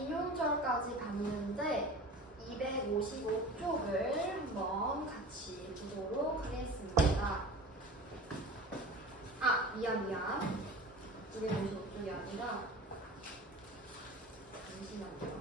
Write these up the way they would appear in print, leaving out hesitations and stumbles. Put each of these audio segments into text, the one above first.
인용절까지 봤는데 255쪽을 한번 같이 보도록 하겠습니다. 아, 미안. 255쪽이 아니라 잠시만요.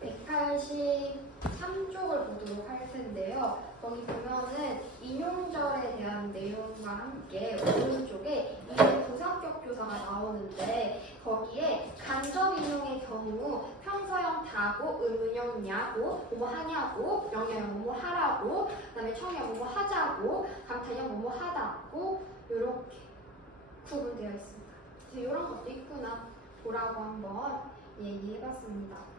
183쪽을 보도록 할 텐데요. 거기 보면은 인용절에 대한 내용과 함께 오른쪽에 이게 부사격 교사가 나오는데 거기에 간접 인용의 경우 평서형 다고, 의문형 야고, 뭐뭐 하냐고, 명예형 뭐뭐 하라고, 그 다음에 청형 뭐뭐 하자고, 강타형 뭐뭐 하다고 이렇게 구분되어 있습니다. 그래서 이런 것도 있구나 보라고 한번 얘기해봤습니다.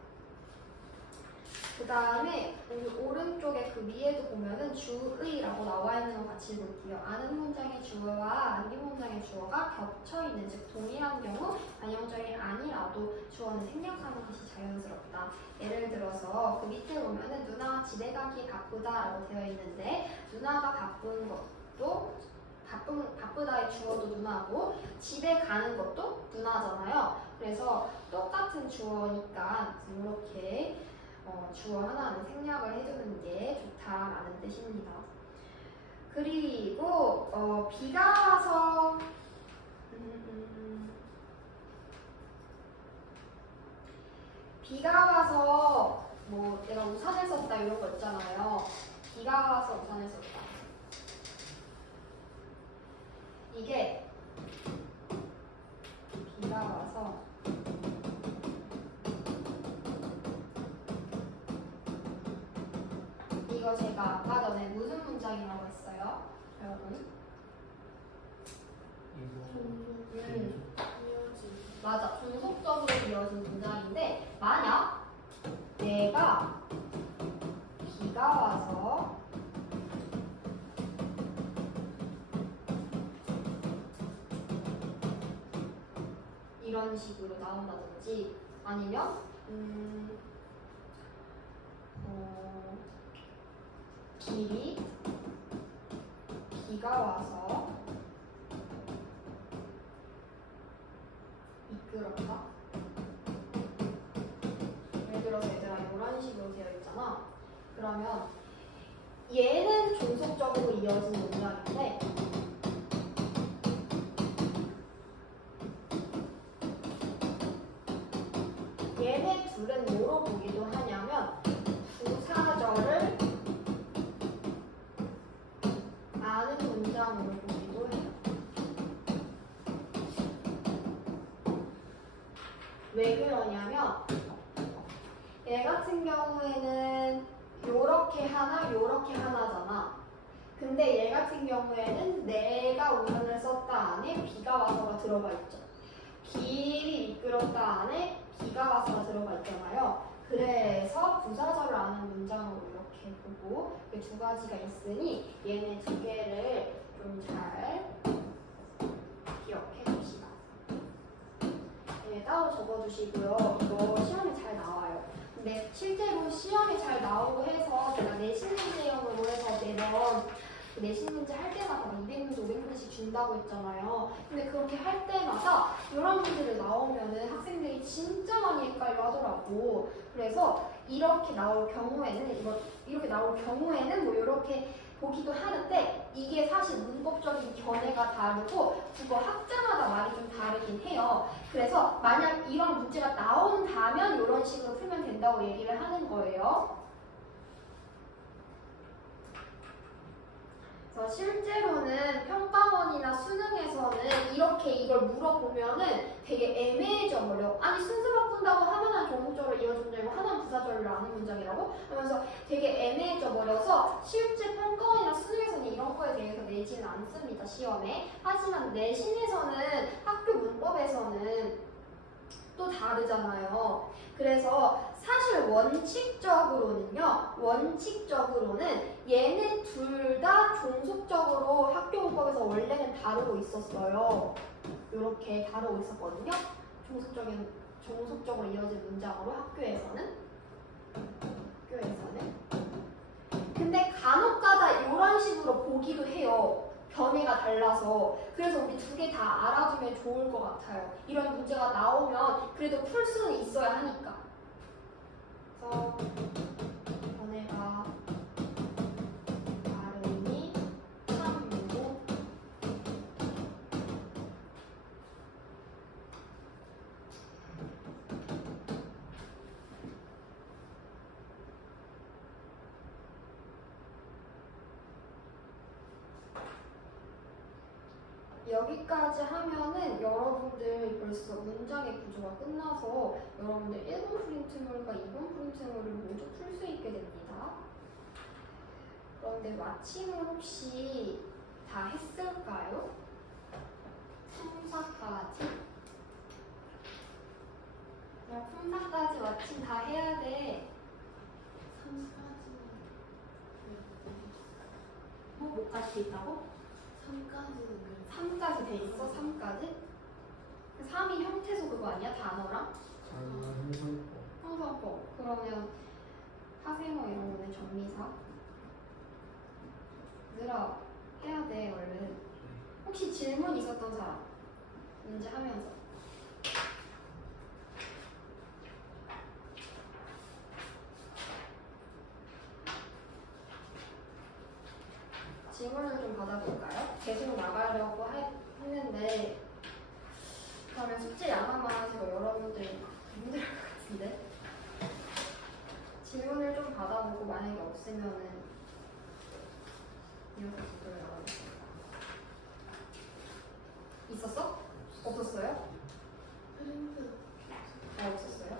그 다음에 오른쪽에 그 위에도 보면은 주의라고 나와 있는 거 같이 볼게요. 아는 문장의 주어와 아닌 문장의 주어가 겹쳐 있는, 즉 동일한 경우 관용적이 아니라도 주어는 생략하는 것이 자연스럽다. 예를 들어서 그 밑에 보면은 누나가 집에 가기 바쁘다라고 되어 있는데 누나가 바쁜 것도 바쁘다의 주어도 누나고 집에 가는 것도 누나잖아요. 그래서 똑같은 주어니까 이렇게 주어 하나는 생략을 해두는 게 좋다라는 뜻입니다. 그리고 비가 와서 뭐 내가 우산을 썼다 이런 거 있잖아요. 비가 와서 우산을 썼다. 이게 비가 와서 이거 제가 아까 전에 무슨 문장이라고 했어요? 여러분? 맞아. 종속적으로 이어진 문장인데 만약 내가 비가 와서 이런 식으로 나온다든지 아니면 길이 비가 와서 미끄럽다. 예를 들어서 얘들아 이런 식으로 되어 있잖아. 그러면 얘는 종속적으로 이어진 문장인데 얘네 둘은 뭐로 보기도 하냐면 부사절을 아는 문장으로 보기도 해요. 왜 그러냐면 얘 같은 경우에는 요렇게 하나 요렇게 하나잖아. 근데 얘 같은 경우에는 내가 우산을 썼다 안에 비가 와서가 들어가 있죠. 길이 미끄럽다 안에 비가 와서가 들어가 있잖아요. 그래서 부사절을 아는 문장으로 이렇게 보고 그 두 가지가 있으니 얘네 두 개를 좀 잘 기억해 줍시다. 네, 따로 적어주시고요. 이거 시험에 잘 나와요. 근데 실제로 시험에 잘 나오고 해서 제가 내신 문제형으로 해서 매번 내신 문제 할 때마다 200문제, 500문제씩 준다고 했잖아요. 근데 그렇게 할 때마다 이런 문제를 나오면은 학생들이 진짜 많이 헷갈려 하더라고. 그래서 이렇게 나올 경우에는 뭐 이렇게 보기도 하는데 이게 사실 문법적인 견해가 다르고 국어 학자마다 말이 좀 다르긴 해요. 그래서 만약 이런 문제가 나온다면 이런 식으로 풀면 된다고 얘기를 하는 거예요. 그래서 실제로는 평가원이나 수능에서는 이렇게 이걸 물어보면은 되게 애매해져 버려. 아니 순서 바꾼다고 하나는 종속절을 이어준 문장이고 하나는 부사절을 아는 문장이라고 하면서 되게 애매해져 버려서 실제 평가원이나 수능에서는 이런 거에 대해서 내지는 않습니다. 시험에. 하지만 내신에서는 학교 문법에서는 또 다르잖아요. 그래서 사실 원칙적으로는 얘네 둘 다 종속적으로 학교 문법에서 원래는 다루고 있었어요. 이렇게 다루고 있었거든요. 종속적으로 이어진 문장으로 학교에서는. 학교에서는. 근데 간혹가다 이런 식으로 보기도 해요. 견해가 달라서. 그래서 우리 두 개 다 알아두면 좋을 것 같아요. 이런 문제가 나오면 그래도 풀 수는 있어야 하니까. 그래서 견해가 다르니 참고. 여기까지 하면은 여러분들 벌써 문장의 구조가 끝나서 여러분들 1번 프린트물과 2번 프린트물을 모두 풀 수 있게 됩니다. 그런데 마침을 혹시 다 했을까요? 품사까지? 야, 품사까지 마침 다 해야 돼. 3까지는 못 갈 수 있다고? 3까지 돼 있어? 3까지? 3이 형태소 그거 아니야? 단어랑? 형성법. 그러면 파생어 이런 거는 정리사. 얘들아 해야 돼 얼른. 혹시 질문 있었던 사람? 문제 하면서. 질문을 좀 받아볼까요? 계속 나가려고 했는데 그러면 숙제 야간 많아지고 여러분들이 힘들 것 같은데 질문을 좀 받아보고 만약에 없으면은 이렇게 도를 나가겠습니다. 있었어? 없었어요? 없었어요?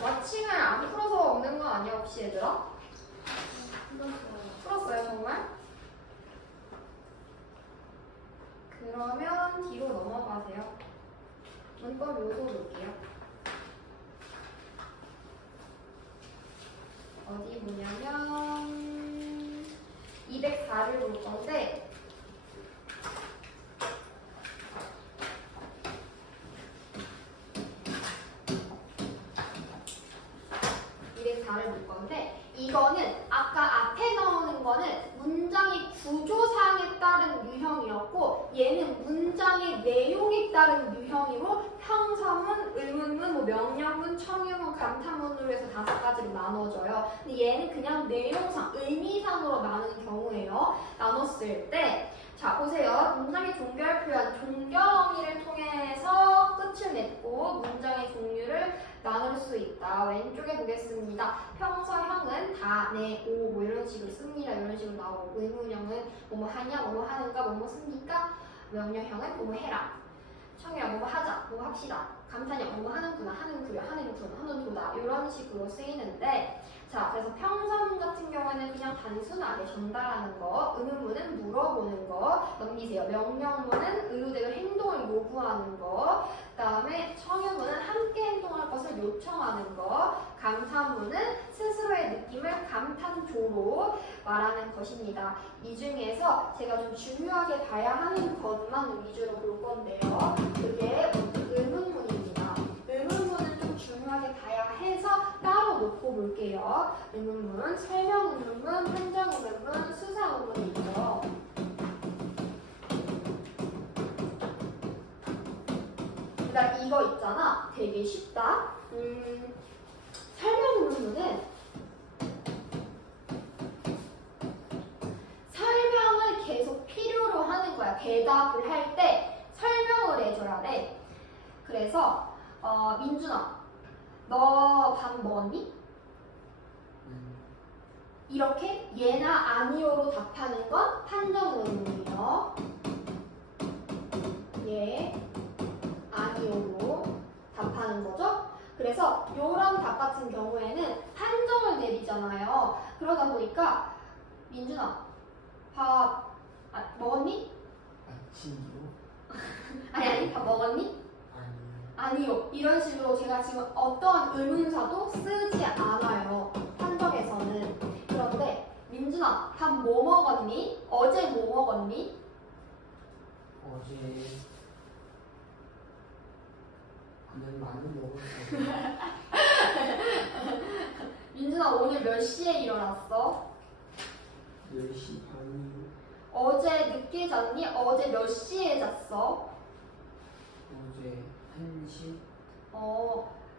마칭을 안 풀어서 없는 거 아니야 혹시 얘들아? 풀었어요 정말? 그러면 뒤로 넘어가세요. 문법 요소 볼게요. 어디 보냐면 204를 볼 건데 이거는 아까 앞에 나오는 거는 문장의 구조상에 따른 유형이었고 얘는 문장의 내용에 따른 유형으로 형사문, 의문문, 뭐 명령문, 청유문, 감탄문으로 해서 5가지로 나눠져요. 근데 얘는 그냥 내용상, 의미상으로 나누는 경우예요. 나눴을 때 자 보세요. 문장의 종결 표현, 종결어미를 통해서 끝을 맺고 문장의 종류를 나눌 수 있다. 왼쪽에 보겠습니다. 평서형은 다, 네, 오, 뭐 이런 식으로 씁니다. 이런 식으로 나오고 의문형은 뭐뭐 하냐, 뭐뭐 하는가, 뭐뭐 씁니까? 명령형은 뭐뭐 해라. 청유형 뭐뭐 하자, 뭐뭐 합시다. 감탄형 뭐뭐 하는구나, 하는구려, 하는군, 하는도다 이런 식으로 쓰이는데 자 그래서 평서문 같은 경우에는 그냥 단순하게 전달하는 거, 의문문은 물어보는 거 넘기세요. 명령문은 의무대로 행동을 요구하는 거, 그 다음에 청유문은 함께 행동할 것을 요청하는 거, 감탄문은 스스로의 느낌을 감탄조로 말하는 것입니다. 이 중에서 제가 좀 중요하게 봐야 하는 것만 위주로 볼 건데요. 그게 의문문입니다. 의문문은 좀 중요하게 봐야 해서 따로 놓고 볼게요. 의문문, 설명 의문문, 판정 의문문, 수사 의문이 있죠. 그다음 이거 있잖아. 되게 쉽다. 설명 의문문은 설명을 계속 필요로 하는 거야. 대답을 할 때 설명을 해줘야 돼. 그래서 민준아, 너 밥 먹었니? 이렇게 예나 아니오로 답하는 건 판정 의문이에요. 예, 아니오로 답하는 거죠. 그래서 이런 답 같은 경우에는 판정을 내리잖아요. 그러다 보니까 민준아, 밥 먹었니? 아니, 밥 먹었니? 아니요. 이런 식으로 제가 지금 어떠한 의문사도 쓰지 않아요. 판정에서는. 그런데 민준아, 밥 뭐 먹었니? 어제 뭐 먹었니? 어제 그냥 많이 먹었어요. 민준아 오늘 몇 시에 일어났어? 10시 반이요. 어제 늦게 잤니? 어제 몇 시에 잤어? 어제 1시.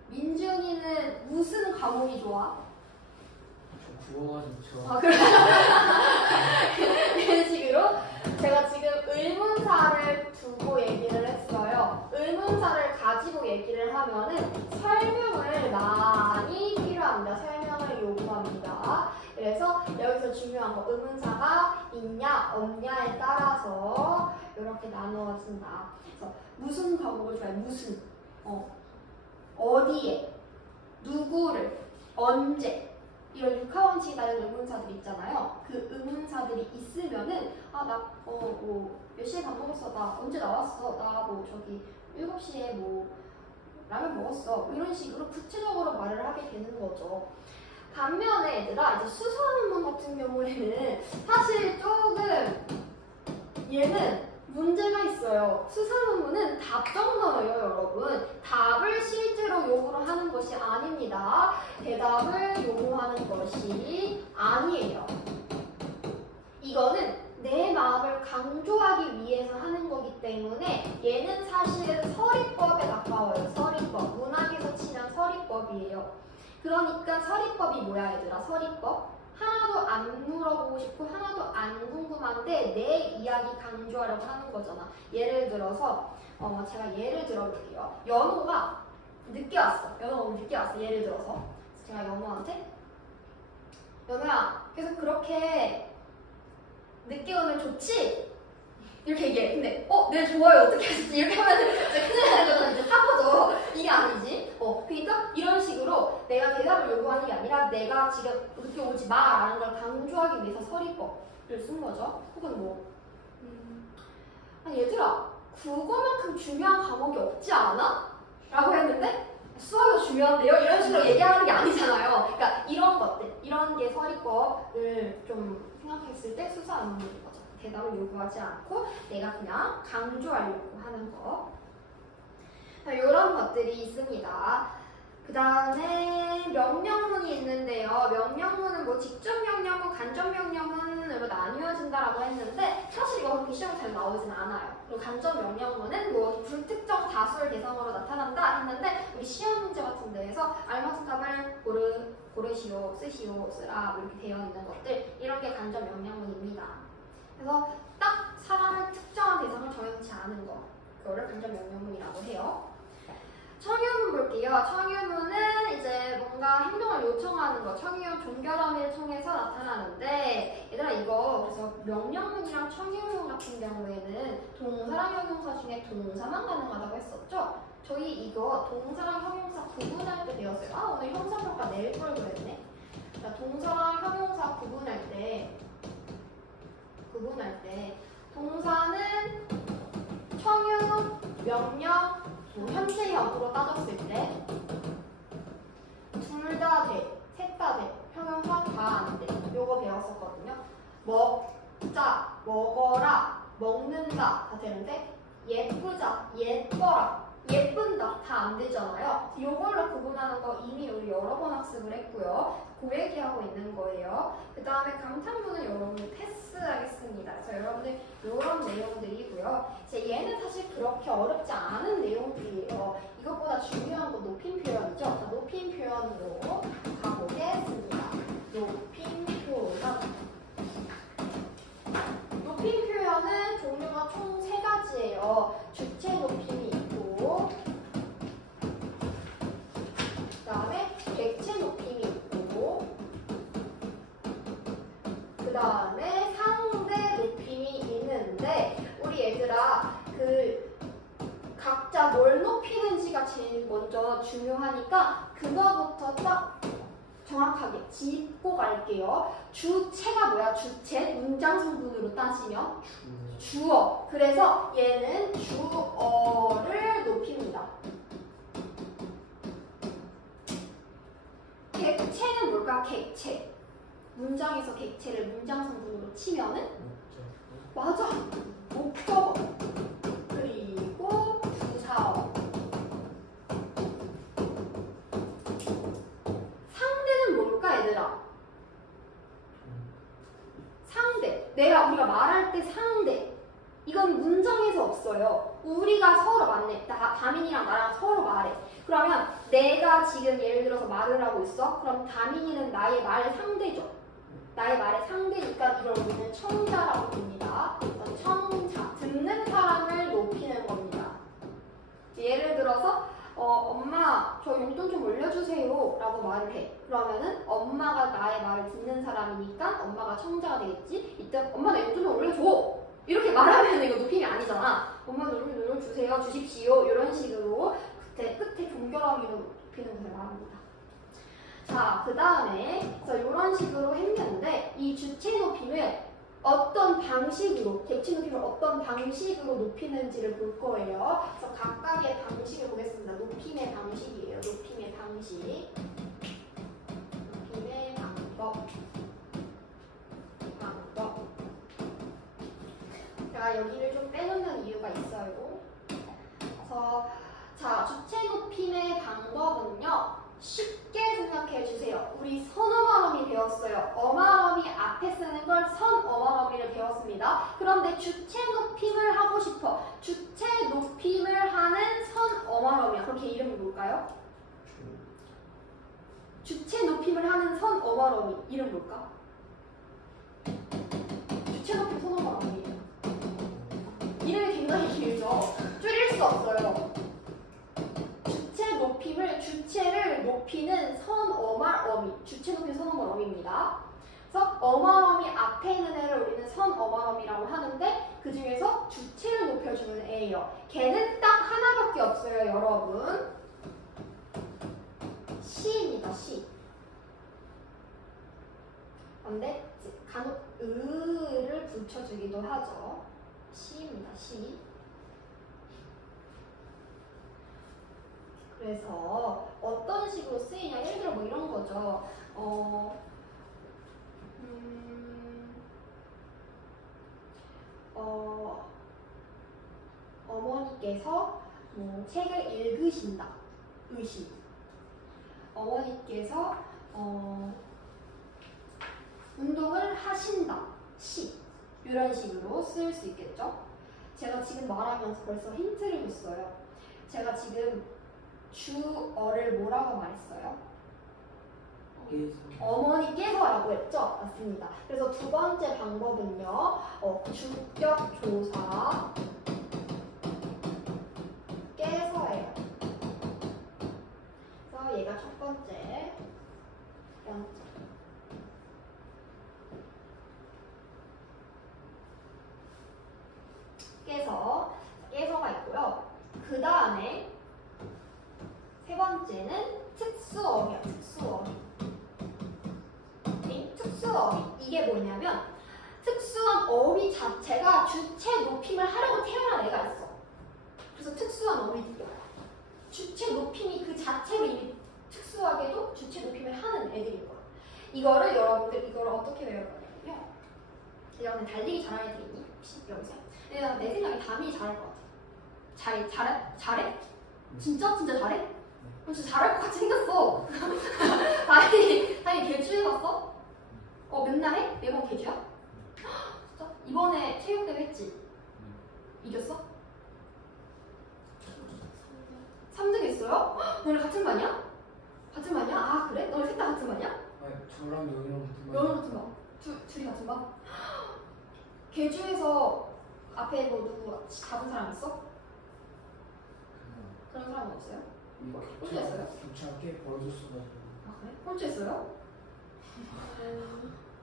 민준이는 무슨 과목이 좋아? 저 국어가 좋죠. 아, 그래? 이런 식으로 제가 지금 의문사를 두고 얘기를 했어요. 의문사를 가지고 얘기를 하면은 설명을 많이 필요합니다. 설명을 요구합니다. 그래서 여기서 중요한 거 의문사가 있냐 없냐에 따라서 이렇게 나누어진다. 그래서 무슨 과목을 좋아해? 무슨 어디에 누구를 언제 이런 육하원칙이 달린 의문사들이 있잖아요. 그 의문사들이 있으면은 몇 시에 밥 먹었어? 나 언제 나왔어? 나 뭐 저기 7시에 뭐 라면 먹었어. 이런 식으로 구체적으로 말을 하게 되는 거죠. 반면에 얘들아 이제 수서논문 같은 경우에는 사실 조금 얘는 문제가 있어요. 수사논문은 답정 넣어요, 여러분. 답을 실제로 요구를 하는 것이 아닙니다. 대답을 요구하는 것이 아니에요. 이거는 내 마음을 강조하기 위해서 하는 거기 때문에 얘는 사실은 서리법에 가까워요. 서리법. 문학에서 치면 서리법이에요. 그러니까 서리법이 뭐야, 얘들아? 서리법. 하나도 안 물어보고 싶고 하나도 안 궁금한데 내 이야기 강조하려고 하는 거잖아. 예를 들어서 제가 예를 들어볼게요. 연호가 늦게 왔어. 연호가 오늘 늦게 왔어. 예를 들어서 제가 연호한테 연호야 계속 그렇게 늦게 오면 좋지? 이렇게 얘기해. 근데 내일 좋아요 어떻게 하시지? 이렇게 하면 이제 큰일 나는 거잖아. 이제 사고죠. 이게 아니지. 그러니까 이런 식으로 내가 대답을 요구하는 게 아니라 내가 지금 늦게 오지 마라는 걸 강조하기 위해서 서리법을 쓴 거죠. 혹은 아니 얘들아 국어만큼 중요한 과목이 없지 않아? 라고 했는데 수학이 중요한데요? 이런 식으로 얘기하는 게 아니잖아요. 그러니까 이런 것들, 이런 게 서리법을 좀 생각했을 때 수사논문인 거죠. 대답을 요구하지 않고 내가 그냥 강조하려고 하는 거. 이런 것들이 있습니다. 그 다음에 명령문이 있는데요. 명령문은 뭐 직접 명령문, 간접 명령문으로 나뉘어진다라고 했는데 사실 이거 그렇게 시험 잘 나오진 않아요. 그리고 간접 명령문은 뭐 불특정 다수를 대상으로 나타난다 했는데 우리 시험 문제 같은 데에서 알맞은 답을 고르시오, 쓰시오, 쓰라 이렇게 되어 있는 것들 이런 게 간접 명령문입니다. 그래서 딱 사람을 특정한 대상을 정해놓지 않은 거 그거를 간접 명령문이라고 해요. 청유문 볼게요. 청유문은 이제 뭔가 행동을 요청하는 거, 청유 종결어미를 통해서 나타나는데 얘들아 이거 그래서 명령문이랑 청유문 같은 경우에는 동사랑 형용사 중에 동사만 가능하다고 했었죠? 저희 이거 동사랑 형용사 구분할 때 배웠어요. 오늘 형사평가 내일 걸 그랬네. 자, 동사랑 형용사 구분할 때 동사는 청유, 명령, 현재형으로 따졌을 때 둘 다 돼, 셋 다 돼, 형용사 다 안 돼. 요거 배웠었거든요. 먹자, 먹어라, 먹는다 다 되는데 예쁘자, 예뻐라, 예쁜다 다 안 되잖아요. 요걸로 구분하는 거 이미 우리 여러 번 학습을 했고요. 그 얘기하고 있는 거예요. 그 다음에 감탄문은 여러분들 패스하겠습니다. 그래서 여러분들 이런 내용들이고요. 얘는 사실 그렇게 어렵지 않은 내용들이에요. 이것보다 중요한 건 높임 표현이죠. 자, 높임 표현으로 가보겠습니다. 높임 표현. 높임 표현은 종류가 총 3가지예요. 주체 높임이 있고 그 다음에 객체 높임이 있고 그 다음에 상대 높임이 있는데 우리 얘들아 각자 뭘 높이는지가 제일 먼저 중요하니까 그거부터 딱 정확하게 짚고 갈게요. 주체가 뭐야? 주체 문장 성분으로 따지면 주어. 그래서 얘는 주어를 높입니다. 객체는 뭘까? 객체. 문장에서 객체를 문장 성분으로 치면은 맞아. 목적어. 그리고 부사어. 상대는 뭘까, 얘들아? 문장에서 없어요. 우리가 서로 맞네. 다민이랑 나랑 서로 말해. 그러면 내가 지금 예를 들어서 말을 하고 있어. 그럼 다민이는 나의 말의 상대죠. 나의 말의 상대니까 이걸 우리는 청자라고 봅니다. 청자, 듣는 사람을 높이는 겁니다. 예를 들어서 엄마 저 용돈 좀 올려주세요 라고 말을 해. 그러면은 엄마가 나의 말을 듣는 사람이니까 엄마가 청자가 되겠지. 이때 엄마 나 용돈 좀 올려줘 이렇게 말하면 이거 높임이 아니잖아. 엄마 용돈 올려주세요, 주십시오 이런 식으로 그때 끝에 종결하기로 높이는 것을 말합니다. 자, 그 다음에 이런 식으로 했는데 이 주체 높임을 어떤 방식으로, 객체 높임을 어떤 방식으로 높이는지를 볼 거예요. 그래서 각각의 방식을 보겠습니다. 높임의 방식이에요. 높임의 방식. 높임의 방법. 제가 여기를 좀 빼놓는 이유가 있어요. 그래서 자, 주체 높임의 방법은요. 쉽게 생각해 주세요. 우리 선어말어미 배웠어요. 어말어미 앞에 쓰는 걸 선어말어미를 배웠습니다. 그런데 주체 높임을 하고 싶어. 주체 높임을 하는 선어말어미. 그렇게 이름이 뭘까요? 주체 높임을 하는 선어말어미. 이름 뭘까? 주체 높임 선어말어미. 이름이 굉장히 길죠. 줄일 수 없어요. 주체를 높이는 선어말어미. 주체 높이는 선어말어미입니다. 그래서 어말어미 앞에 있는 애를 우리는 선어말어미라고 하는데 그 중에서 주체를 높여주는 애예요. 걔는 딱 하나밖에 없어요, 여러분. 시입니다, 시. 근데 간혹 을을 붙여주기도 하죠. 시입니다, 시. 그래서 어떤 식으로 쓰이냐, 예를 들어 뭐 이런 거죠. 어머니께서 뭐 책을 읽으신다. 의시. 어머니께서 운동을 하신다. 시. 이런 식으로 쓸 수 있겠죠. 제가 지금 말하면서 벌써 힌트를 줬어요. 제가 지금 주어를 뭐라고 말했어요? 어머니께서라고 했죠? 맞습니다. 그래서 두 번째 방법은요. 주격 조사 깨서예요. 그래서 얘가 첫 번째. 깨서가 있고요. 그 다음에 세 번째는 특수어미야. 특수어미. 이게 뭐냐면 특수한 어미 자체가 주체 높임을 하려고 태어난 애가 있어. 그래서 특수한 어미들이야. 주체 높임이 그 자체로 이미 특수하게도 주체 높임을 하는 애들인 거야. 이거를 여러분들 이거를 어떻게 외울 거냐면요. 여러분 달리기 잘하는 애들 있니? 혹시 여기서? 내 생각에 다민이 잘할 것 같아. 잘해? 진짜 잘해? 진짜 잘할 것 같이 생겼어. 다행히 개주에 갔어? 맨날 해? 매번 개주야? 진짜? 이번에 체육대회 했지? 이겼어? 3등 했어요? 너네 같은 반이야? 같은 반이야? 아 그래? 너네 셋 다 같은 반이야? 아니 저랑 여기랑 같은 반. 너랑 같은 반? 둘이 같은 반? 개주에서 앞에 뭐 누구 잡은 사람 있어? 그런 사람은 없어요? 꼴찌했어요? 교차하게 벌어졌어가지고. 아 그래? 꼴찌했어요?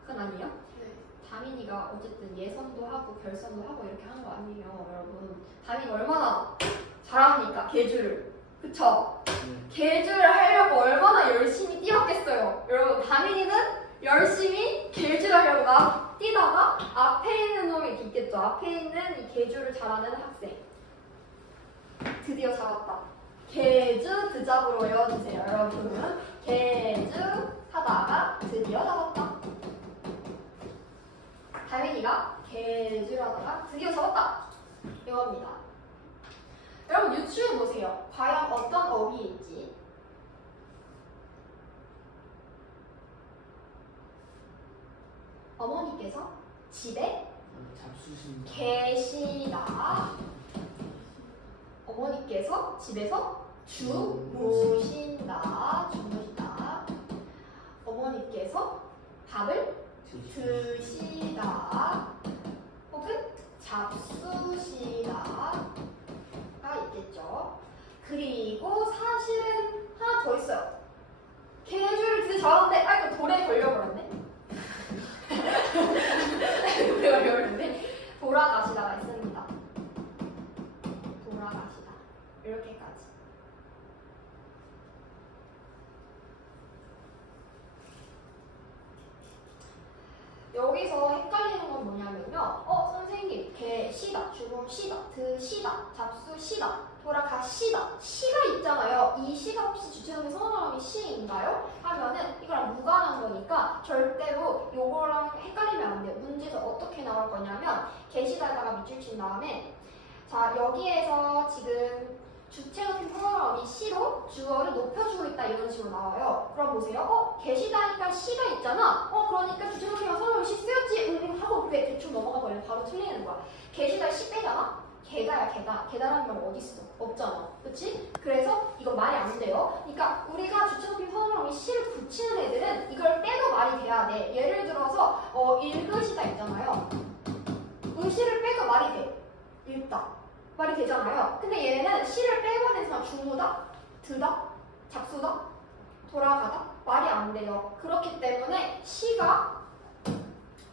그건 아니에요? 네. 다민이가 어쨌든 예선도 하고 결선도 하고 이렇게 하는 거 아니에요, 여러분. 다민이가 얼마나 잘합니까, 개주를. 그쵸? 개주를 하려고 얼마나 열심히 뛰었겠어요. 여러분, 다민이는 열심히 개주를 하려고 뛰다가 앞에 있는 놈이 이렇게 있겠죠. 앞에 있는 이 개주를 잘하는 학생. 드디어 잡았다. 개주 드잡으로 외워주세요, 여러분. 개주 하다가 드디어 잡았다. 다민이가 개주를 하다가 드디어 잡았다. 이겁니다. 여러분 유추해 보세요. 과연 어떤 어휘일지. 어머니께서 집에 잡수신다. 계시다. 집에서 주무신다. 주무시다. 어머니께서 밥을 드시다. 혹은 잡수시다가 있겠죠. 그리고 사실은 하나 더 있어요. 개주를 드셨는데 아이고 돌에 걸려버렸네. 돌에 걸려버렸네. 돌아가시다가 있습니다. 돌아가시다. 이렇게까지. 여기서 헷갈리는 건 뭐냐면요. 선생님, 계시다, 주무시다, 드시다, 잡수시다, 돌아가시다. 시가 있잖아요. 이 시가 혹시 주체적인 선언함이 시인가요? 하면은 이거랑 무관한 거니까 절대로 요거랑 헷갈리면 안 돼요. 문제에서 어떻게 나올 거냐면 계시다에다가 밑줄 친 다음에 자 여기에서 지금 주체적인 선언함이 시로 주어를 높여주고 있다 이런 식으로 나와요. 그럼 보세요. 계시다니까 시가 있잖아. 그러니까 주체적인 선언함이 시 쓰였지. 하고 그게 대충 넘어가 버리면 바로 틀리는 거야. 계시다 시 빼잖아. 계다야 계다. 계다라는 말 어디 있어? 없잖아. 그치? 그래서 이거 말이 안 돼요. 그러니까 우리가 주체적인 선언함이 시를 붙이는 애들은 이걸 빼도 말이 돼야 돼. 예를 들어서 읽으시다 있잖아요. 시를 빼도 말이 돼. 읽다. 말이 되잖아요. 근데 얘는 시를 빼버려서 주무다, 드다, 잡수다, 돌아가다 말이 안 돼요. 그렇기 때문에 시가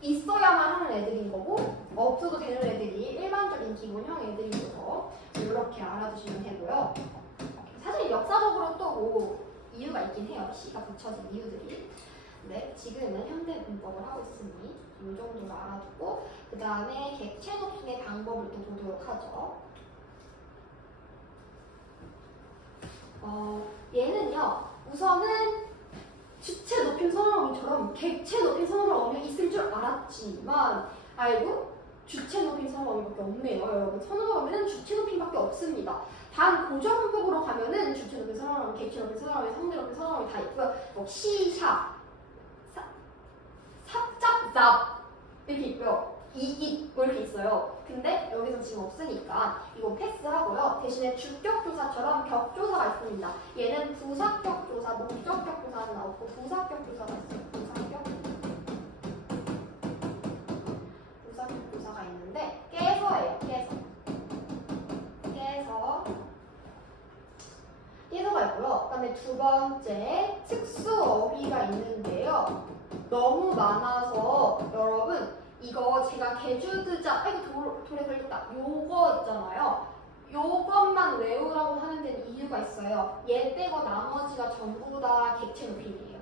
있어야만 하는 애들인 거고 없어도 되는 애들이 일반적인 기본형 애들이어서 이렇게 알아두시면 되고요. 사실 역사적으로 또 뭐 이유가 있긴 해요. 시가 붙여진 이유들이. 네, 지금은 현대 문법을 하고 있으니 이 정도로 알아두고 그 다음에 객체 높임의 방법을 또 보도록 하죠. 얘는요, 우선은 주체 높임 선언어휘처럼 객체 높임 선언어휘가 있을 줄 알았지만 알고 주체 높임 선언어휘밖에 없네요. 여러분, 선언어휘는 주체 높임밖에 없습니다. 단 고정문법으로 가면은 주체 높임 선언어휘, 객체 높임 선언어휘, 성대 높임 선언어휘 다 있고요. 뭐 시샤, 삽잡잡 이렇게 있고요. 이익 뭐 이렇게 있어요. 근데 여기서 지금 없으니까 이거 패스하고요. 대신에 주격조사처럼 격조사가 있습니다. 얘는 부사격조사, 목적격조사는 없고 부사격조사가 있어요. 부사격조사가 있는데 깨서예요. 깨서가 있고요. 그다음에 두 번째 특수어휘가 있는데요. 너무 많아서 여러분 이거 제가 개주드자 돌에 걸렸다 요거 있잖아요. 요것만 외우라고 하는 데는 이유가 있어요. 얘 빼고 나머지가 전부 다 객체 높임이에요.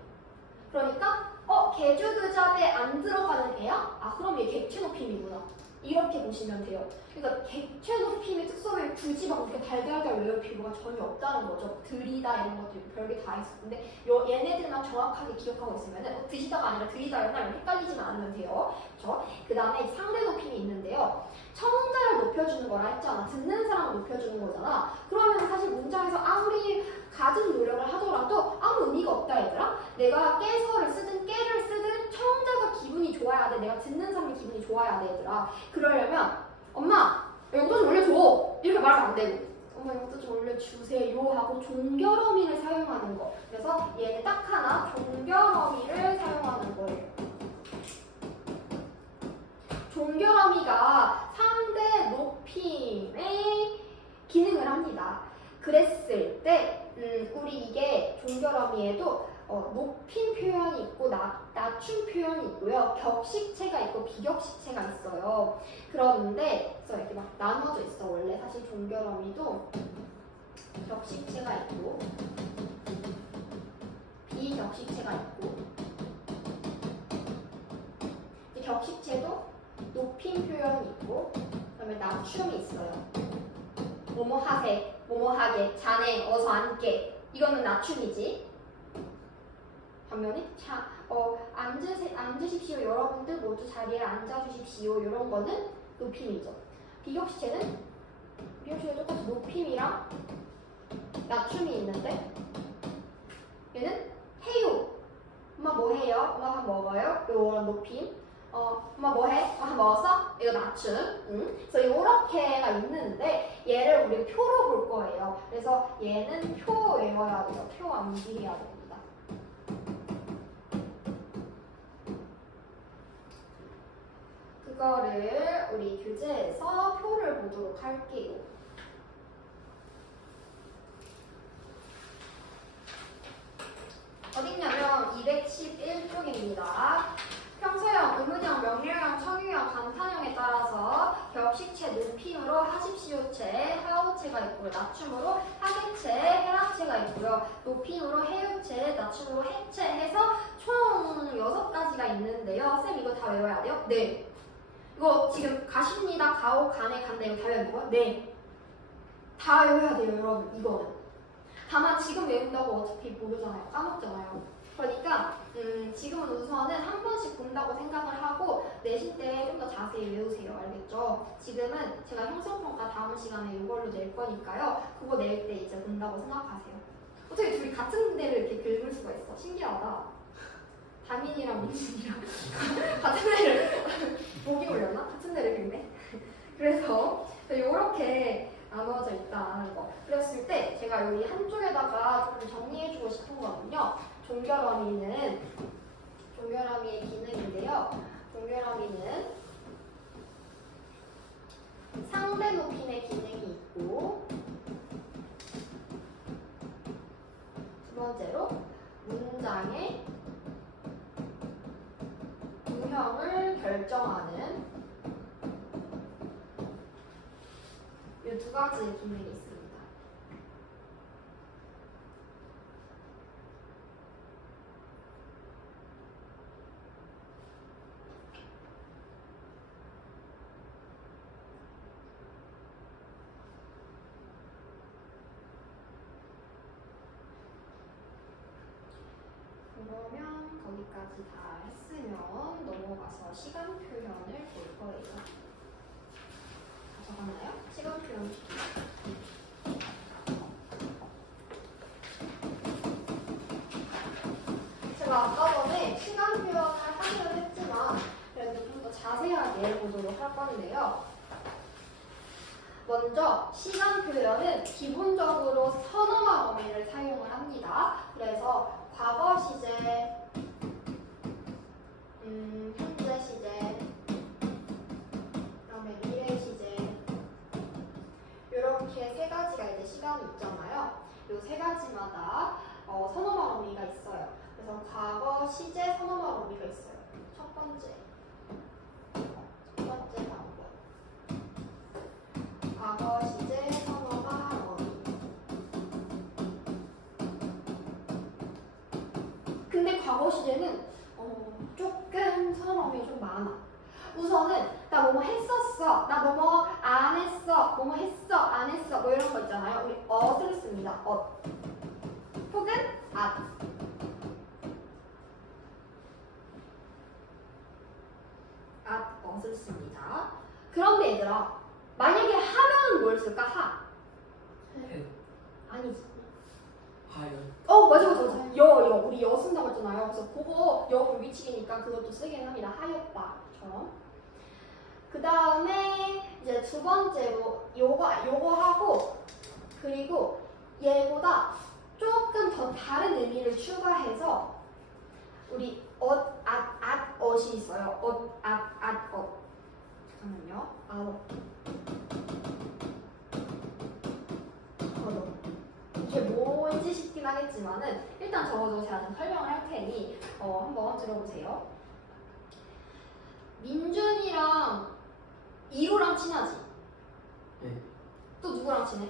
그러니까 개주드잡에 안 들어가는 애야? 그럼 얘 객체 높임이구나. 이렇게 보시면 돼요. 그러니까 객체 높임의 특성을 굳이 막 이렇게 달달달 외울 필요가 전혀 없다는 거죠. 들이다 이런 것들 별게 다 있을 텐데 얘네들만 정확하게 기억하고 있으면 드시다가 아니라 들이다였나 헷갈리지만 않으면 돼요. 그렇죠? 그 다음에 상대 높임이 있는데요. 청자를 높여주는 거라 했잖아. 듣는 사람을 높여주는 거잖아. 그러면 사실 문장에서 아무리 가진 노력을 하더라도 아무 의미가 없다 얘들아. 내가 깨서를 쓰든 깨를 쓰든 청자가 기분이 좋아야 돼. 내가 듣는 사람이 기분이 좋아야 돼 얘들아. 그러려면 엄마 이것도 좀 올려줘 이렇게 말하면 안 되고 엄마 이것도 좀 올려주세요 하고 종결어미를 사용하는 거. 그래서 얘는 딱 하나 종결어미를 사용하는 거예요. 종결어미가 상대 높임의 기능을 합니다. 그랬을 때 우리 이게 종결어미에도 높임 표현이 있고 낮춤 표현이 있고요. 격식체가 있고 비격식체가 있어요. 그런데 그래서 이렇게 막 나눠져 있어. 원래 사실 종결어미도 격식체가 있고 비격식체가 있고 격식체도 높임 표현이 있고 그다음에 낮춤이 있어요. 뭐뭐 하세, 뭐뭐 하게, 자네 어서 앉게. 이거는 낮춤이지. 반면에 앉으십시오. 여러분들 모두 자리에 앉아주십시오. 이런 거는 높임이죠. 비격식체는 똑같이 높임이랑 낮춤이 있는데 얘는 해요. 엄마 뭐 해요? 엄마 밥 먹어요? 요런 높임. 엄마 뭐 해? 밥 먹었어? 이거 낮춤. 그래서 요렇게가 있는데 얘를 우리 표로 볼 거예요. 그래서 얘는 표 외워야 돼요. 표 암기해야 됩니다. 그거를 우리 교재에서 표를 보도록 할게요. 어딨냐면 211쪽입니다. 평소형, 의문형, 명료형, 청유형, 간탄형에 따라서 격식체, 높임으로 하십시오체, 하오체가 있고요. 낮춤으로 하계체, 해라체가 있고요. 높임으로 해요체, 낮춤으로 해체 해서 총 6가지가 있는데요. 쌤 이거 다 외워야 돼요? 네. 이거 지금 가십니다, 가오, 가네, 간다 이거 다 외워야 돼요? 네. 다 외워야 돼요, 여러분. 이거는. 다만 지금 외운다고 어차피 모르잖아요. 까먹잖아요. 그러니까 지금은 우선은 한 번씩 본다고 생각을 하고 내신 때 좀 더 자세히 외우세요. 알겠죠? 지금은 제가 형성평가 다음 시간에 이걸로 낼 거니까요. 그거 낼 때 이제 본다고 생각하세요. 어떻게 둘이 같은 데를 이렇게 긁을 수가 있어? 신기하다. 다민이랑 민준이랑 같은 데를 목이 올렸나? 같은 데를 긁네? 그래서 이렇게 나누어져 있다는 거. 그랬을 때 제가 여기 한쪽에다가 조금 정리해주고 싶은 거는요. 종결어미의 기능인데요. 종결어미는 상대 높임의 기능이 있고 두 번째로 문장의 구형을 결정하는 이 2가지의 기능이 있습니다. 그러면 거기까지 다 했으면 넘어가서 시간 표현을 볼 거예요. 다 적었나요? 시간 표현. 제가 아까 전에 시간 표현을 하기로 했지만 그래도 좀 더 자세하게 해보도록 할 건데요. 먼저 시간 표현은 기본적으로 선어와 어미를 사용을 합니다. 그래서 과거 시제, 현재 시제, 그다음에 미래 시제 이렇게 3가지가 이제 시간이 있잖아요. 이 3가지마다 선어말 어미가 있어요. 그래서 과거 시제 선어말 어미가 있어요. 첫 번째 방법. 과거 시제 선어말 어미. 근데 과거 시제는 조금 선어음이 좀 많아. 우선은 나 뭐뭐 했었어, 나 뭐뭐 안 했어, 뭐뭐 했어, 안 했어 뭐 이런 거 있잖아요. 우리 엇을 씁니다. 엇 혹은 앗. 엇을 씁니다. 그런데 얘들아 만약에 하면은 뭘 쓸까? 하. 아니지. 하여. 맞아. 여. 우리 여 쓴다고 했잖아요. 그래서 그거 여 불규칙이니까 그것도 쓰긴 합니다. 하였다처럼. 그 다음에 이제 2번째로 요거 하고 그리고 얘보다 조금 더 다른 의미를 추가해서 우리 엇, 엇이 있어요. 엇. 잠깐만요. 이게 뭔지 싶긴 하겠지만은 일단 적어도 제가 좀 설명을 할 테니 한번 들어보세요. 민준이랑 이루랑 친하지? 네. 또 누구랑 친해?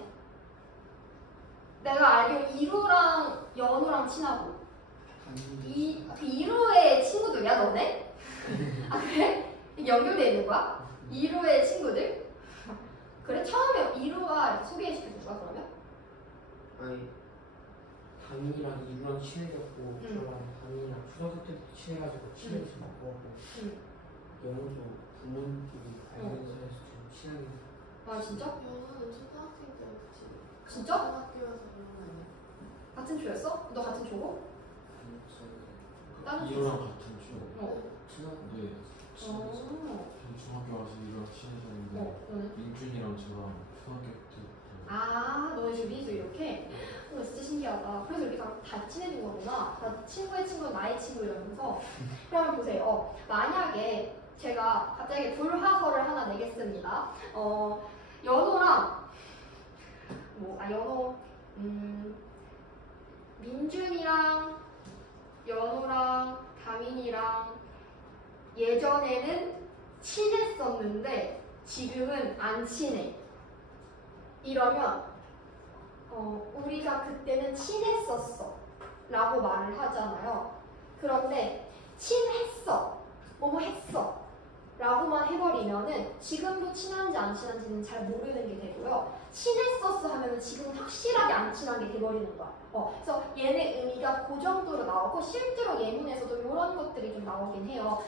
내가 알기로 이루랑 연우랑 친하고 그 이루의 친구들이야 너네? 아 그래? 이게 연결되어 있는 거야? 이루의 친구들? 그래? 처음에 이루가 소개시켜줄까 그러면? 아니 담이랑 이루랑 친해졌고 저랑 담이랑 초등학교 때부터 친해가지고 친해져서 바꾸고 영어도 부모님끼리 알는 사이에서 좀 친하게 됐어요. 아 진짜? 영어는 초등학생 때부터 지금 진짜? 초등학교여서 그런 거 아니야? 같은 조였어? 너 같은 조고? 다른 이거랑 같은 초. 어. 네. 중학교 와서 이랑 친해졌는데 너는? 민준이랑 저랑 초등학교 때 너네 집이 이렇게? 진짜 신기하다. 그래서 이렇게 다 친해진 거구나. 다 친구의 친구, 나의 친구 이러면서. 그러면 보세요. 만약에 제가 갑자기 불화설을 하나 내겠습니다. 연호랑 연호 민준이랑 연호랑 다민이랑 예전에는 친했었는데 지금은 안 친해. 이러면 우리가 그때는 친했었어 라고 말을 하잖아요. 그런데 친했어, 뭐뭐 했어 라고만 해버리면은 지금도 친한지 안 친한지는 잘 모르는 게 되고요. 친했었어 하면은 지금 확실하게 안 친한 게 돼버리는 거야. 그래서 얘네 의미가 그 정도로 나오고 실제로 예문에서도 이런 것들이 좀 나오긴 해요.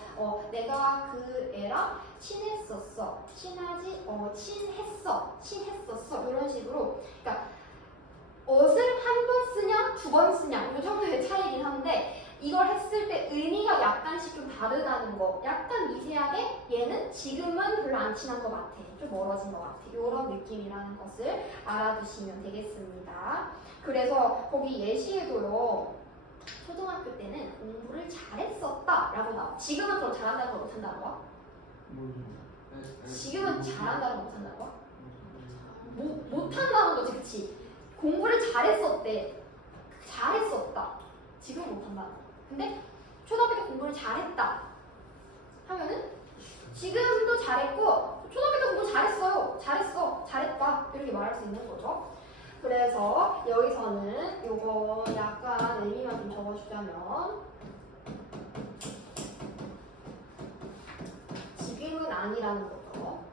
내가 그 애랑 친했었어, 친하지, 친했었어 이런 식으로. 그러니까 엇을 한 번 쓰냐 두 번 쓰냐 이 정도의 차이긴 한데 이걸 했을 때 의미가 약간씩 좀 다르다는 거, 약간 미세하게 얘는 지금은 별로 안 친한 것 같아, 좀 멀어진 것 같아, 이런 느낌이라는 것을 알아두시면 되겠습니다. 그래서 거기 예시에도요, 초등학교 때는 공부를 잘했었다 라고 나와. 지금은 그럼 잘한다는 걸 못한다는 거야? 지금은 잘한다는 걸 못한다는 거야? 못한다는 거지, 그치? 공부를 잘했었대, 잘했었다, 지금은 못한다는 거야. 근데 초등학교 때 공부를 잘했다 하면은 지금도 잘했고 초등학교 때 공부 잘했어요, 잘했어, 잘했다 이렇게 말할 수 있는 거죠. 그래서 여기서는 요거 약간 의미만 좀 적어주자면 지금은 아니라는 거죠.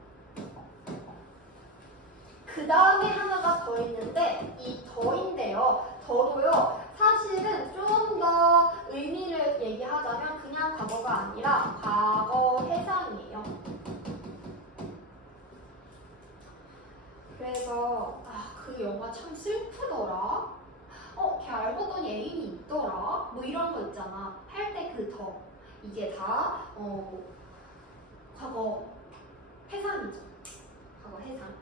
그 다음에 하나가 더 있는데 이 더인데요, 더도요 사실은 좀 더 의미를 얘기하자면 그냥 과거가 아니라 과거 해상이에요. 그래서 그 영화 참 슬프더라, 걔 알고 보니 애인이 있더라, 뭐 이런 거 있잖아. 할 때 그 더, 이게 다 과거 해상이죠. 과거 해상.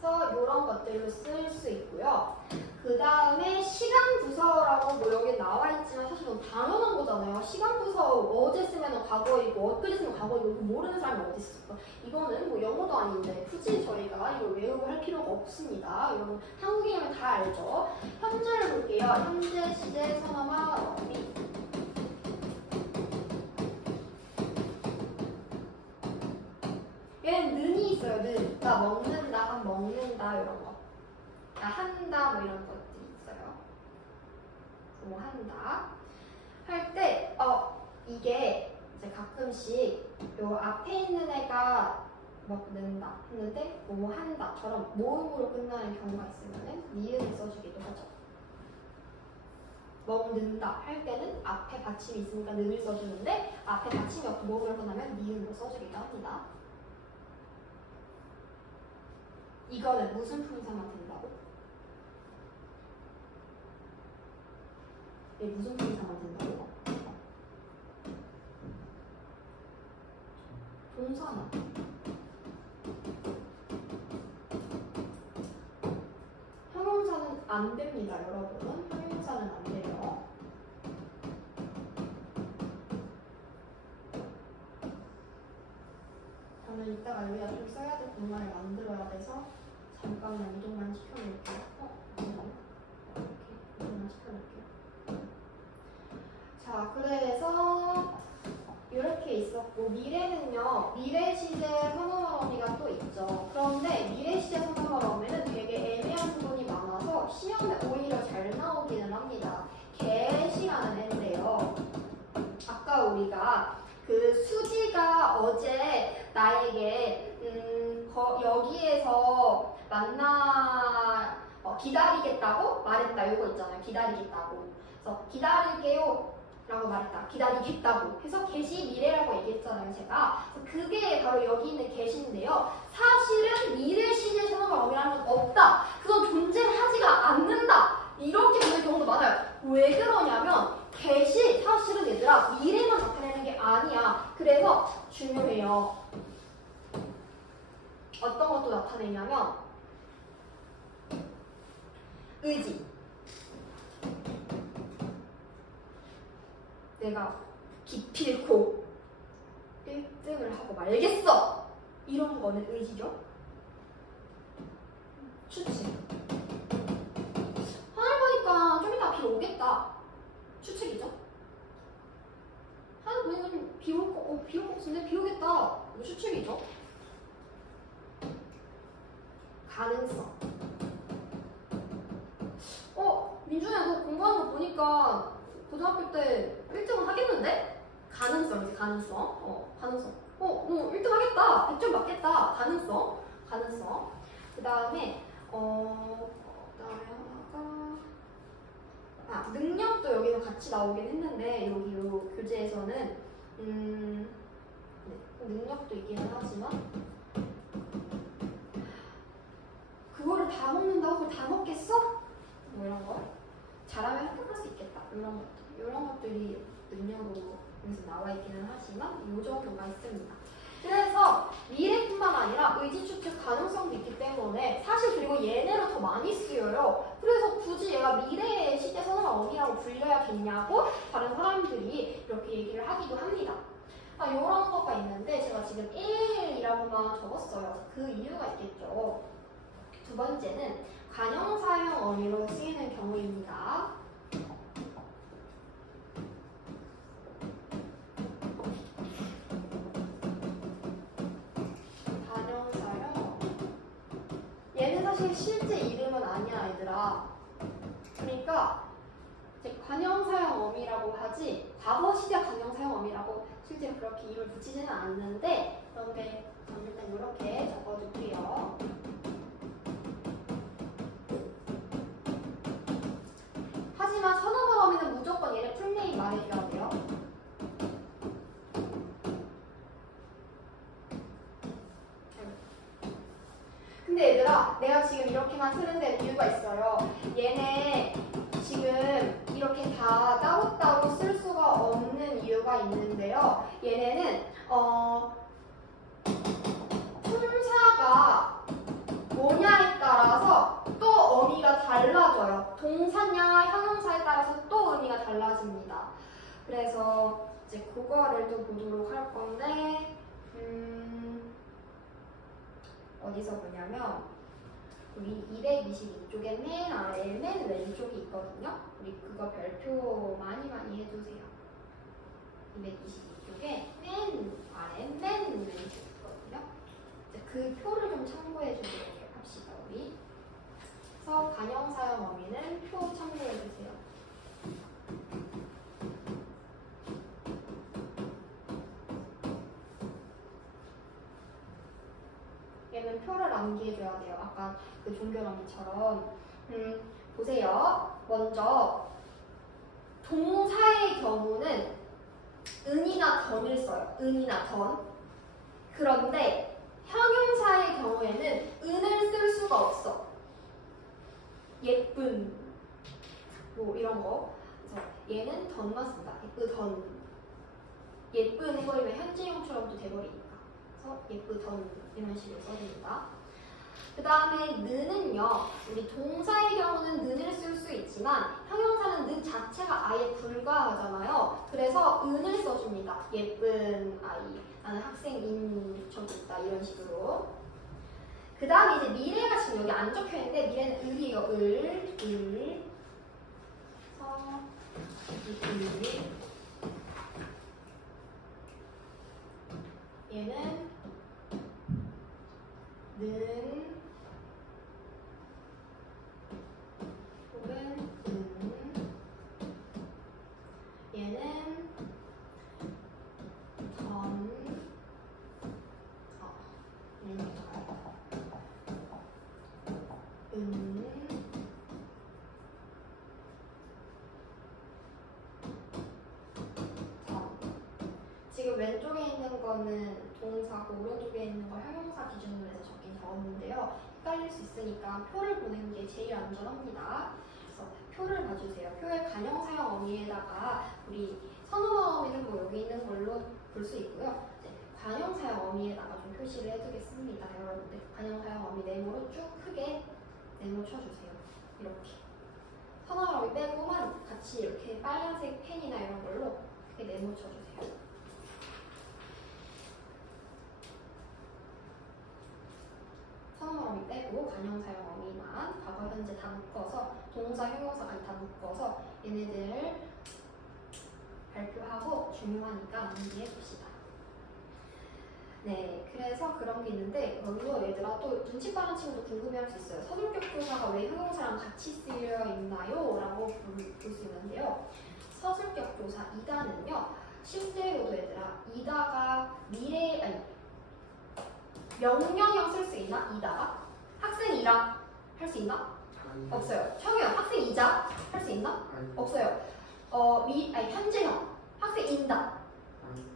그래서 이런 것들로 쓸 수 있고요. 그 다음에 시간 부서라고 뭐 여기 나와 있지만 사실 너무 당연한 거잖아요. 시간 부서 어제 쓰면 과거이고 엊그제 쓰면 과거이고 모르는 사람이 어디 있을까? 이거는 뭐 영어도 아닌데 굳이 저희가 이걸 외우고 할 필요가 없습니다. 여러분 한국인이면 다 알죠. 현재를 볼게요. 현재 시제 선어마 어미. 얘는 는이 있어요. 는. 나 먹는다, 먹는다 이런 거. 나 한다 뭐 이런 것들이 있어요. 뭐 한다 할 때 이게 이제 가끔씩 요 앞에 있는 애가 먹는다 했는데 뭐 한다처럼 모음으로 끝나는 경우가 있으면은 니은을 써주기도 하죠. 먹는다 할 때는 앞에 받침이 있으니까 는을 써주는데 앞에 받침이 없고 모음으로 끝나면 니은으로 써주기도 합니다. 이거는 무슨 품사만 된다고? 얘 무슨 품사만 된다고? 동사나. 형용사는 안 됩니다, 여러분. 형용사는 안 돼요. 저는 이따가 여기다 좀 써야 될 공간을 만들어야 돼서 잠깐만 이동만 시켜놓을게요. 이렇게 이동만 시켜놓을게요. 자, 그래서 이렇게 있었고 미래는요, 미래 시제 선어말 어미가 또 있죠. 그런데 미래 시제 선어말 어미는 되게 애매한 부분이 많아서 시험에 오히려 잘 나오기는 합니다. 개시라는 애인데요. 아까 우리가 그 수지가 어제 나에게 여기에서 기다리겠다고 말했다. 이거 있잖아요. 기다리겠다고. 그래서 기다릴게요 라고 말했다. 기다리겠다고 해서 개시 미래라고 얘기했잖아요. 제가. 그게 바로 여기 있는 개시인데요. 사실은 미래 시제 선어말 어미라는 건 없다. 그건 존재하지가 않는다. 이렇게 보는 경우도 많아요. 왜 그러냐면 개시 사실은 얘들아 미래만 나타내는 게 아니야. 그래서 중요해요. 어떤 것도 나타내냐면 의지. 내가 기필코 1등을 하고 말겠어. 이런 거는 의지죠. 추측. 하늘 보니까 좀 이따 비 오겠다. 추측이죠. 하늘 보니까 비 올 것 같은데 비 오겠다. 이거 추측이죠. 가능성. 민준아 너 공부하는 거 보니까 고등학교 때 1등은 하겠는데? 가능성이지, 가능성. 가능성. 너 1등 하겠다. 100점 맞겠다. 가능성. 그 다음에 하나가 능력도 여기서 같이 나오긴 했는데 여기 요 교재에서는 네, 능력도 있기는 하지만 그거를 다 먹는다고 그걸 다 먹겠어? 뭐 이런 거 잘하면 합격할 수 있겠다. 이런 것들이 능력으로 여기서 나와 있기는 하지만 이 정도가 있습니다. 그래서 미래뿐만 아니라 의지 추측 가능성도 있기 때문에 사실 그리고 얘네로 더 많이 쓰여요. 그래서 굳이 얘가 미래의 시제 선언 어미라고 불려야겠냐고 다른 사람들이 이렇게 얘기를 하기도 합니다. 이런 것가 있는데 제가 지금 1이라고만 적었어요. 그 이유가 있겠죠. 두 번째는 관형사형 어미로 쓰이는 경우입니다. 관형사형 얘는 사실 실제 이름은 아니야 얘들아. 그러니까 이제 관형사형 어미라고 하지 과거시제 관형사형 어미라고 실제로 그렇게 이름을 붙이지는 않는데 그런데 일단 이렇게 적어줄게요. 하지만 선어물 어미는 무조건 얘네 풀네임 말해줘야 돼요. 근데 얘들아 내가 지금 이렇게만 쓰는 데 이유가 있어요. 얘네 지금 이렇게 다 따로따로 쓸 수가 없는 이유가 있는데요. 얘네는 품사가 뭐냐에 따라서 또 어미가 달라져요. 동사냐 형용사에 따라서 또 의미가 달라집니다. 그래서 이제 그거를 또 보도록 할 건데 어디서 보냐면 우리 222쪽에 맨 아래 맨 왼쪽이 있거든요. 우리 그거 별표 많이 해주세요. 222쪽에 맨 아래 맨 왼쪽이 있거든요. 이제 그 표를 좀 참고해 주도록 합시다. 우리. 그래서 관형사형 어미는 표 참고해 주세요. 얘는 표를 암기해줘야 돼요. 아까 그 종결어미처럼. 보세요. 먼저 동사의 경우는 은이나 던을 써요. 은이나 던. 그런데 형용사의 경우에는 은을 쓸 수가 없어. 예쁜 뭐 이런 거. 그래서 얘는 던만 쓴다. 예쁘던. 예쁜 해버리면 현재형처럼 또 돼버리니까. 그래서 예쁘던 이런 식으로 써줍니다. 그 다음에 는은요. 우리 동사의 경우는 는을 쓸 수 있지만 형용사는 는 자체가 아예 불가하잖아요. 그래서 은을 써줍니다. 예쁜 아이, 나는 학생인 적이 있다 이런 식으로. 그 다음에 이제 미래가 지금 여기 안 적혀있는데 미래는 을이에요. 을. 얘는 는 혹은 얘는 던 지금 왼쪽에 있는 거는 동사고 오른쪽에 있는 거 형용사 기준으로 해서 적었는데요. 헷갈릴 수 있으니까 표를 보는 게 제일 안전합니다. 그래서 표를 봐주세요. 표의 관형사형 어미에다가 우리 선호어 어미는 뭐 여기 있는 걸로 볼 수 있고요. 관형사형 어미에다가 좀 표시를 해두겠습니다. 여러분들 관형사형 어미 네모로 쭉 크게 네모 쳐주세요. 이렇게 선언 어미 빼고만 같이 이렇게 빨간색 펜이나 이런 걸로 이렇게 네모 쳐주세요. 선언 어미 빼고 관형사형 어미만 과거 현재 다 묶어서 동사 형용사까지 다 묶어서 얘네들을 발표하고 중요하니까 문제해 봅시다. 네, 그래서 그런 게 있는데 여기서 얘들아 또 눈치 빠른 친구도 궁금해할 수 있어요. 서술격 조사가 왜 형용사랑 같이 쓰여 있나요? 라고 볼 수 있는데요. 서술격 조사 이다는요. 실제로도 얘들아 이다가 명령형 쓸 수 있나? 이다가? 학생이라 할 수 있나? 없어요. 형이요. 학생이자 할 수 있나? 없어요. 현재형 학생인다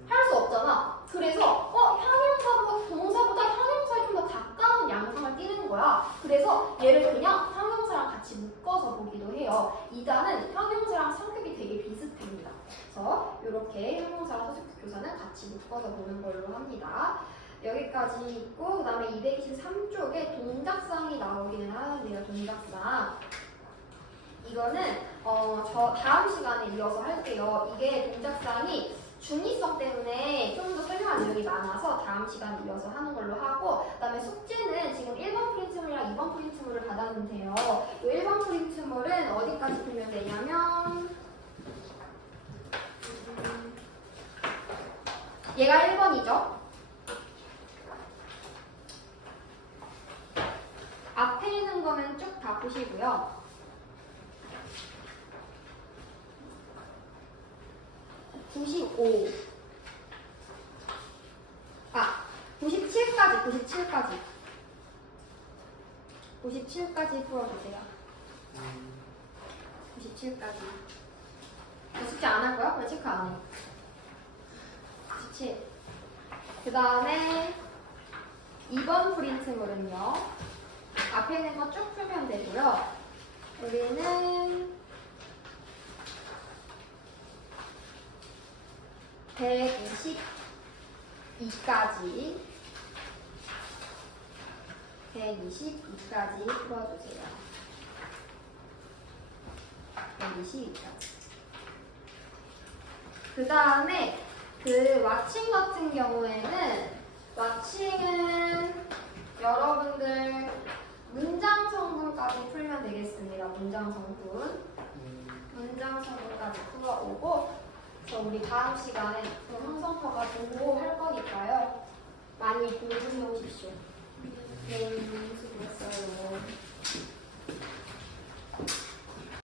할 수 없잖아. 그래서 형용사보다 동사보다 형용사에 좀 더 가까운 양상을 띠는 거야. 그래서 얘를 그냥 형용사랑 같이 묶어서 보기도 해요. 이다는 형용사랑 성격이 되게 비슷합니다. 그래서 이렇게 형용사랑 서술격 교사는 같이 묶어서 보는 걸로 합니다. 여기까지 있고 그 다음에 223쪽에 동작상이 나오기는 하는데요. 동작상 이거는 저 다음 시간에 이어서 할게요. 이게 동작상이 중의성 때문에 좀 더 설명할 내용이 많아서 다음 시간에 이어서 하는 걸로 하고 그 다음에 숙제는 지금 1번 프린트물이랑 2번 프린트물을 받았는데 돼요. 이 1번 프린트물은 어디까지 풀면 되냐면 얘가 1번이죠. 앞에 있는 거는 쭉 다 보시고요. 95 97까지 풀어주세요. 97까지. 숙제 안 할 거야? 왜 체크 안 해? 97. 그 다음에 2번 프린트물은요. 앞에 있는 거 쭉 풀면 되고요. 여기는 122까지 풀어주세요. 122까지. 그 다음에 그 왓칭 같은 경우에는 왓칭은 여러분들 문장 성분까지 풀면 되겠습니다. 문장 성분까지 풀어오고 그래서 우리 다음 시간에 그 형성표가 보고 할 거니까요. 많이 공부해 오십시오.